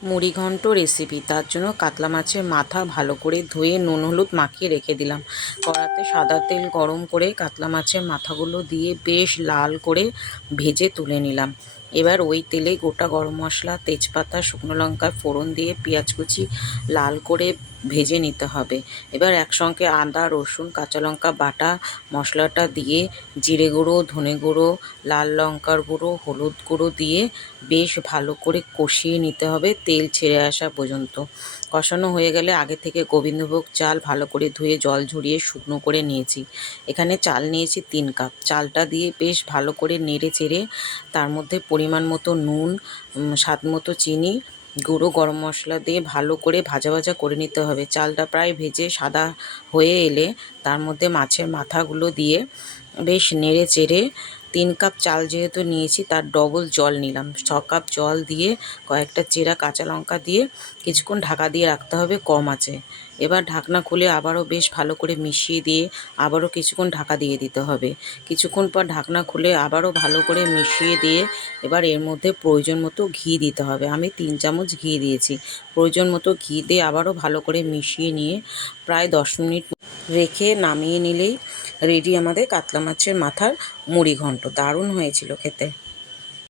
মুড়িঘণ্ট recipe. তার জন্য কাতলা মাছের মাথা ভালো করে ধুয়ে নুন হলুদ মাখিয়ে রেখে দিলাম। কড়াতে সাদা তেল গরম করে কাতলা মাছের মাথাগুলো দিয়ে বেশ লাল করে ভেজে তুলে নিলাম। এবার ওই তেলে গোটা গরম মশলা, তেজপাতা, শুকনো লঙ্কা ফোড়ন দিয়ে পেঁয়াজ কুচি লাল করে ভেজে নিতে হবে। এবার একসঙ্গে আদা, রসুন, কাঁচা লঙ্কা বাটা মশলাটা দিয়ে জিরে গুঁড়ো, ধনে গুঁড়ো, লাল লঙ্কার গুঁড়ো, হলুদ গুঁড়ো দিয়ে বেশ ভালো করে কষিয়ে নিতে হবে তেল ছেড়ে আসা পর্যন্ত। কষানো হয়ে গেলে আগে থেকে গোবিন্দভোগ চাল ভালো করে ধুয়ে জল ঝরিয়ে শুকনো করে নিয়েছি। এখানে চাল নিয়েছি 3 কাপ। চালটা দিয়ে বেশ ভালো করে নেড়ে চেড়ে তার মধ্যে পরিমাণ মতো নুন, স্বাদ মতো চিনি, গুঁড়ো গরম মশলা দিয়ে ভালো করে ভাজা ভাজা করে নিতে হবে। চালটা প্রায় ভেজে সাদা হয়ে এলে তার মধ্যে মাছের মাথাগুলো দিয়ে বেশ নেড়ে চেড়ে 3 কাপ চাল যেহেতু নিয়েছি তার ডবল জল নিলাম। 6 কাপ জল দিয়ে কয়েকটা চেরা কাঁচা লঙ্কা দিয়ে কিছুক্ষণ ঢাকা দিয়ে রাখতে হবে কম আঁচে। এবার ঢাকনা খুলে আবারও বেশ ভালো করে মিশিয়ে দিয়ে আবারও কিছুক্ষণ ঢাকা দিয়ে দিতে হবে। কিছুক্ষণ পর ঢাকনা খুলে আবারও ভালো করে মিশিয়ে দিয়ে এবার এর মধ্যে প্রয়োজন মতো ঘি দিতে হবে। আমি 3 চামচ ঘি দিয়েছি। প্রয়োজন মতো ঘি দিয়ে আবারও ভালো করে মিশিয়ে নিয়ে প্রায় 10 মিনিট রেখে নামিয়ে নিলেই রেডি আমাদের কাতলা মাছের মাথার মুড়িঘণ্ট। দারুণ হয়েছিল খেতে।